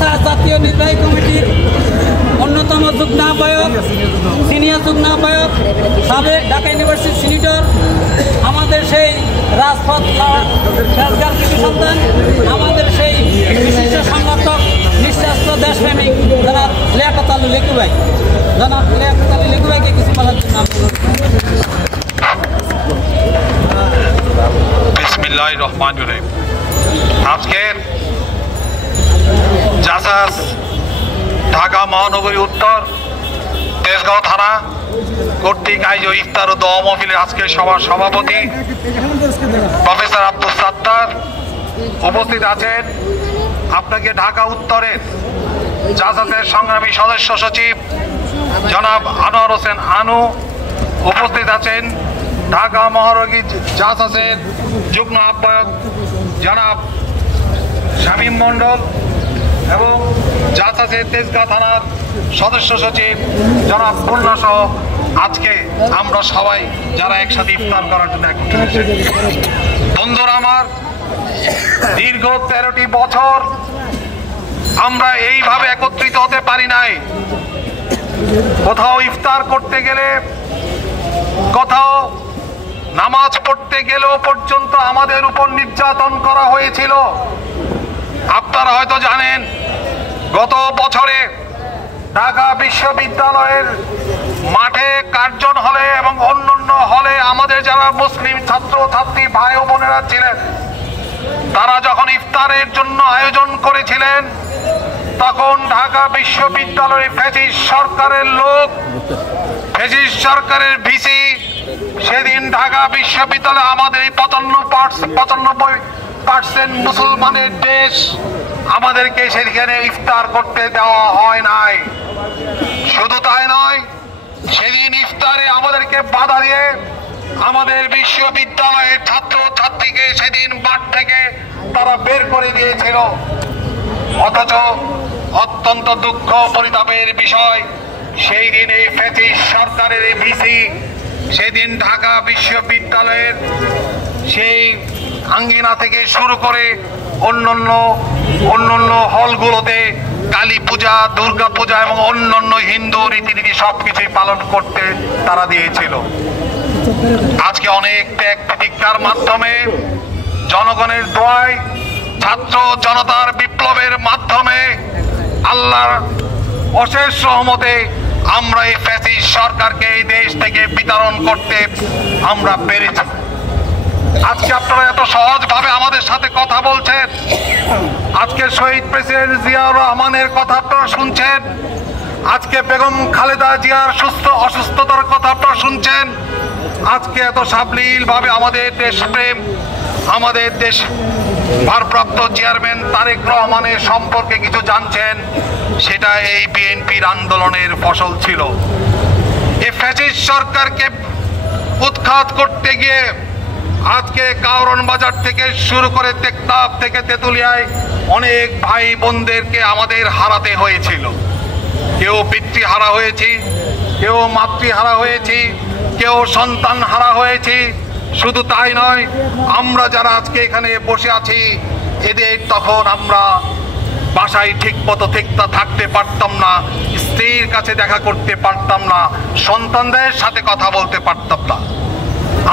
জাসা জাতীয় নির্বাহী কমিটির অন্যতম যুগ্ম আহ্বায়ক, সিনিয়র যুগ্ম আহ্বায়ক, সাবেক ঢাকা ইউনিভার্সিটির সিনিয়র, আমাদের সেই রাজপথ রাজগার কৃষি সন্তান, আমাদের সেই বিশিষ্ট সংগঠক, নিঃস্বার্থ দেশপ্রেমিক জনাব লিয়াকত আলী লিকু ভাই, জনাব লিয়াকত আলী লিকু ভাইকে কিছু বলার জন্য বিসমিল্লাহির রহমানির রহিম। আজকের জাসাস ঢাকা মহানগরী উত্তর তেজগাঁও থানা কর্তৃক আয়োজিত ইফতার ও দোয়া মাহফিলের আজকের সভার সভাপতি প্রফেসর আব্দুল সাত্তার উপস্থিত আছেন। আপনাকে ঢাকা উত্তরের জাসাসের সংগ্রামী সদস্য সচিব জনাব আনোয়ার হোসেন আনু উপস্থিত আছেন। ঢাকা মহানগরী জাসাসের যুগ্ম আহ্বায়ক জনাব শামীম মণ্ডল এবং জাসাসের তেজগাঁ থানার সদস্য সচিব জনাব খুলনা সহ আজকে আমরা সবাই যারা একসাথে ইফতার করার জন্য বন্ধুরা আমার, দীর্ঘ 13টি বছর আমরা এইভাবে একত্রিত হতে পারি নাই। কোথাও ইফতার করতে গেলে, কোথাও নামাজ পড়তে গেলেও পর্যন্ত আমাদের উপর নির্যাতন করা হয়েছিল। আপনারা হয়তো জানেন, গত বছরে ঢাকা বিশ্ববিদ্যালয়ের মাঠে কার্জন হলে এবং অন্যান্য হলে আমাদের যারা মুসলিম ছাত্র ছাত্রী ভাই ও বোনেরা ছিলেন, তারা যখন ইফতারের জন্য আয়োজন করেছিলেন, তখন ঢাকা বিশ্ববিদ্যালয়ের ফ্যাসিস্ট সরকারের লোক, ফ্যাসিস্ট সরকারের ভিসি সেদিন ঢাকা বিশ্ববিদ্যালয়ে আমাদের এই 95% মুসলমানের দেশ, আমাদেরকে সেখানে ইফতার করতে দেওয়া হয় নাই। শুধু তাই নয়, সেদিন ইফতারে আমাদেরকে বাধা দিয়ে আমাদের বিশ্ববিদ্যালয়ের ছাত্র ছাত্রীকে সেদিন মাঠ থেকে তারা বের করে দিয়েছিল। অথচ অত্যন্ত দুঃখ পরিতাপের বিষয়, সেই দিন এই ফ্যাসিস্ট সরকারের এই ভিসি সেদিন ঢাকা বিশ্ববিদ্যালয়ের সেই আঙ্গিনা থেকে শুরু করে অন্যান্য হলগুলোতে কালী পূজা, দুর্গা পূজা এবং অন্যান্য হিন্দু রীতিনীতি সবকিছুই পালন করতে তারা দিয়েছিল। আজকে অনেক ত্যাগ প্রতিজ্ঞার মাধ্যমে, জনগণের দোয়ায়, ছাত্র জনতার বিপ্লবের মাধ্যমে, আল্লাহর অশেষ রহমতে আমরা এই ফ্যাসিস্ট সরকারকে এই দেশ থেকে বিতাড়ন করতে আমরা পেরেছি। আজকে আপনারা এত সহজভাবে আমাদের সাথে কথা বলছেন, আজকে শহীদ প্রেসিডেন্ট জিয়াউর রহমানের কথা আপনারা শুনছেন, আজকে বেগম খালেদা জিয়ার অসুস্থতার কথা আপনারা শুনছেন, আজকে এত সাবলীল ভাবে আমাদের দেশপ্রেম, আমাদের দেশ ভারপ্রাপ্ত চেয়ারম্যান তারেক রহমানের সম্পর্কে কিছু জানছেন, সেটা এই বিএনপির আন্দোলনের ফসল ছিল। এই ফ্যাসিস্ট সরকারকে উৎখাত করতে গিয়ে আজকে কারওয়ান বাজার থেকে শুরু করে টেকনাফ থেকে তেতুলিয়ায় অনেক ভাই বোনদেরকে আমাদের হারাতে হয়েছিল। কেউ পিতৃহারা হয়েছি, কেউ মাতৃহারা হয়েছি, কেউ সন্তান হারা হয়েছি। শুধু তাই নয়, আমরা যারা আজকে এখানে বসে আছি, এদের তখন আমরা বাসায় ঠিক মতো থাকতে পারতাম না, স্ত্রীর কাছে দেখা করতে পারতাম না, সন্তানদের সাথে কথা বলতে পারতাম না।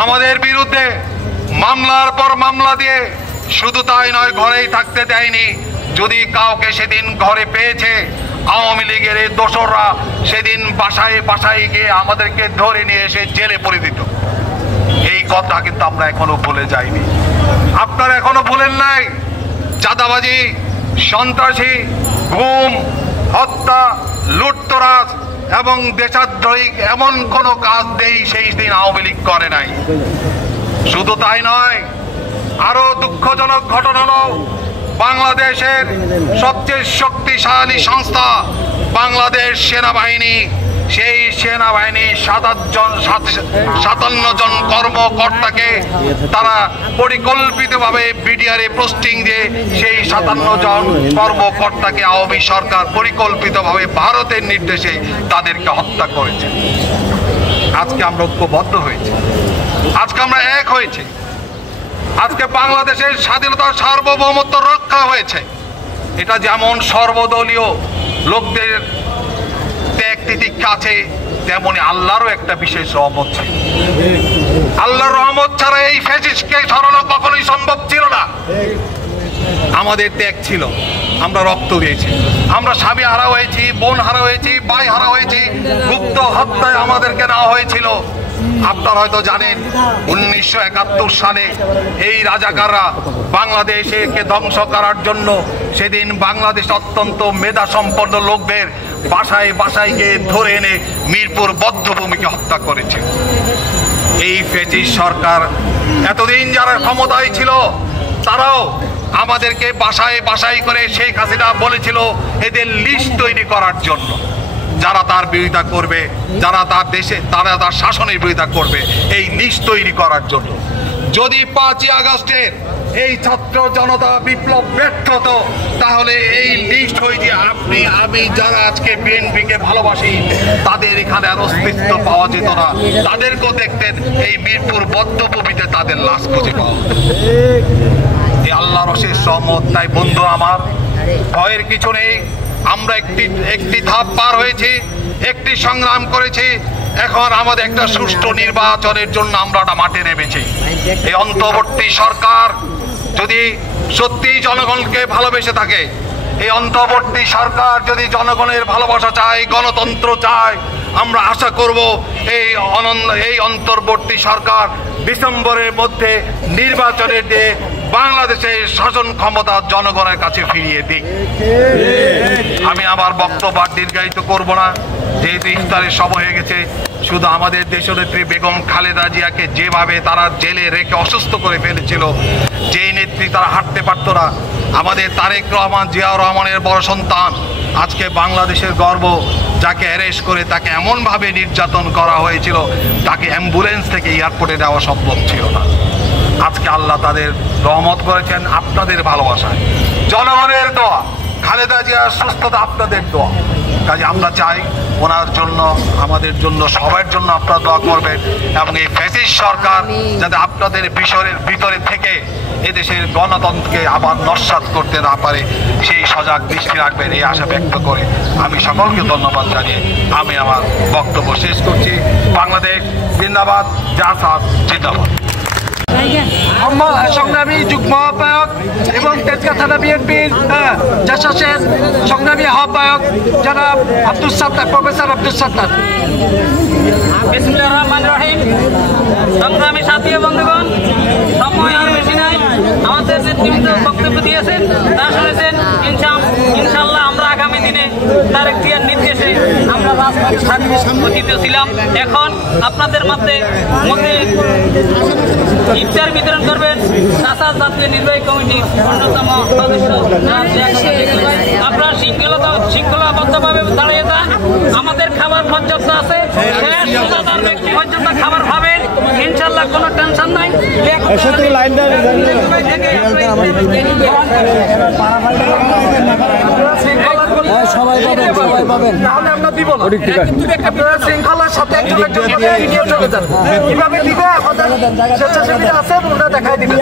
আমাদের বিরুদ্ধে মামলার পর মামলা দিয়ে শুধু তাই নয়, ঘরেই থাকতে দেয়নি। যদি কাউকে সেদিন ঘরে পেয়েছে, আওয়ামী লীগের এই দোসররা সেদিন বাসায় বাসায় গিয়ে আমাদেরকে ধরে নিয়ে এসে জেলে পড়ে দিত। এই কথা কিন্তু আমরা এখনো ভুলে যাইনি। আপনারা এখনো ভুলেন নাই, চাঁদাবাজি, সন্ত্রাসী, গুম, হত্যা, লুটতরাজ এবং দেশদ্রোহী এমন কোন কাজ সেই দিন আওয়ামী লীগ করে নাই। শুধু তাই নয়, আরো দুঃখজনক ঘটনা হলো, বাংলাদেশের সবচেয়ে শক্তিশালী সংস্থা বাংলাদেশ সেনাবাহিনী, সেই সেনাবাহিনী 57 জন কর্মকর্তাকে তারা পরিকল্পিতভাবে বিডিআরে পোস্টিং দিয়ে সেই 57 জন কর্মকর্তাকে আওয়ামী সরকার পরিকল্পিতভাবে ভারতের নির্দেশে তাদেরকে হত্যা করেছে। আজকে আমরা ঐক্যবদ্ধ হয়েছি, আজকে আমরা এক হয়েছি, আজকে বাংলাদেশের স্বাধীনতা সার্বভৌমত্ব রক্ষা হয়েছে। এটা যেমন সর্বদলীয় লোকদের ত্যাগ তিতিক্ষা আছে, তেমনি আল্লাহরও একটা বিশেষ রহমত ছিল। আল্লাহর রহমত ছাড়া এই ফ্যাসিস্টকে সরানো কখনোই সম্ভব ছিল না। আমাদের ত্যাগ ছিল, আমরা রক্ত দিয়েছি, আমরা স্বামী হারা হয়েছি, বোন হারা হয়েছি, ভাই হারা হয়েছি, গুপ্ত হত্যায় আমাদেরকে নেওয়া হয়েছিল। আপনারা হয়তো জানেন 1971 সালে এই রাজাকাররা বাংলাদেশকে ধ্বংস করার জন্য সেদিন বাংলাদেশ অত্যন্ত মেধা সম্পন্ন লোকদের বাসায় বাসায় গিয়ে ধরে এনে মিরপুর বধ্যভূমিকে হত্যা করেছে। এই ফ্যাসিস্ট সরকার এতদিন যারা ক্ষমতায় ছিল তারাও আমাদেরকে বাসায় বাসায় করে শেখ হাসিনা বলেছিল এদের লিস্ট তৈরি করার জন্য, যারা তার বিরোধিতা করবে, যারা তার দেশে তারা তার শাসনের বিরোধিতা করবে, এই লিস্ট তৈরি করার জন্য। যদি 5ই আগস্টের এই ছাত্র জনতা বিপ্লব ব্যর্থ হতো, তাহলে এই লিস্ট হয়ে যে আপনি আমি যারা আজকে বিএনপিকে ভালোবাসি তাদের এখানে আর অস্তিত্ব পাওয়া যেত না। তাদেরকেও দেখতেন এই মিরপুর বদ্ধভূমিতে তাদের লাশ খুঁজে পাওয়া। এই আল্লাহর অশেষ রহমত। তাই বন্ধু আমার, ভয়ের কিছু নেই। আমরা একটি ধাপ পার হয়েছি, একটি সংগ্রাম করেছি। এখন আমাদের একটা সুষ্ঠু নির্বাচনের জন্য আমরা মাঠে নেমেছি। এই অন্তর্বর্তী সরকার যদি সত্যি জনগণকে ভালোবেসে থাকে, এই অন্তর্বর্তী সরকার যদি জনগণের ভালোবাসা চায়, গণতন্ত্র চায়, আমরা আশা করব এই অন্তর্বর্তী সরকার ডিসেম্বরের মধ্যে নির্বাচনের দিয়ে বাংলাদেশের শাসন ক্ষমতা জনগণের কাছে ফিরিয়ে দিক। আমি আমার বক্তব্য দীর্ঘায়িত করব না, যেহেতু ইফতারের সময় হয়ে গেছে। শুধু আমাদের দেশনেত্রী বেগম খালেদা জিয়াকে যেভাবে তারা জেলে রেখে অসুস্থ করে ফেলেছিল, যেই নেত্রী তারা হাঁটতে পারতো না, আমাদের তারেক রহমান জিয়াউর রহমানের বড় সন্তান, আজকে বাংলাদেশের গর্ব, যাকে অ্যারেস্ট করে তাকে এমনভাবে নির্যাতন করা হয়েছিল, তাকে অ্যাম্বুলেন্স থেকে এয়ারপোর্টে নেওয়া সম্ভব ছিল না। আজকে আল্লাহ তাদের রহমত করেছেন আপনাদের ভালোবাসায়, জনগণের দোয়া, খালেদা জিয়ার সুস্থতা আপনাদের দোয়া। কাজে আমরা চাই ওনার জন্য, আমাদের জন্য, সবার জন্য আপনারা দোয়া করবেন এবং এই ফ্যাসিস্ট সরকার যাতে আপনাদের ভিতরে থেকে এদেশের গণতন্ত্রকে আবার নস্যাৎ করতে না পারে সেই সজাগ দৃষ্টি রাখবেন, এই আশা ব্যক্ত করে আমি সকলকে ধন্যবাদ জানিয়ে আমি আমার বক্তব্য শেষ করছি। বাংলাদেশ জিন্দাবাদ, জাসাদ জিন্দাবাদ। সংগ্রামী যুগ্ম আহ্বায়ক এবং তেজগাঁ থানা বিএনপির জাসাসের সংগ্রামী আহ্বায়ক জনাব আব্দুল সাত্তার, প্রফেসর আব্দুল সাত্তার। বিসমিল্লাহির রহমানির রহিম। সংগ্রামী সাথী বন্ধুগণ, সময় আর বেশি নাই। আমাদের নেতৃবৃন্দ বক্তব্য দিয়েছেন, তা শুনেছেন। ইনশাআল্লাহ আমরা আগামী দিনে তার একটি নির্দেশে আমরা রাজপথে থাকবো, অতীত ছিলাম। এখন আপনাদের মধ্যে ইফতার বিতরণ করবেন জাসাস জাতীয় নির্বাহী কমিটির অন্যতম সদস্য। আপনারা শৃঙ্খলাবদ্ধভাবে দাঁড়িয়ে যান, আমাদের খাবার পর্যাপ্ত আছে, ব্যক্তি পর্যন্ত খাবার পাবেন ইনশাল্লাহ, কোনো টেনশন নাই। সবাই পাবেন, তাহলে আমরা দিব না। শৃঙ্খলার সাথে ভিডিও চলে যান, কিভাবে দিবে আমাদের স্বেচ্ছাসেবীরা আছে, ওরা দেখাই দিবে।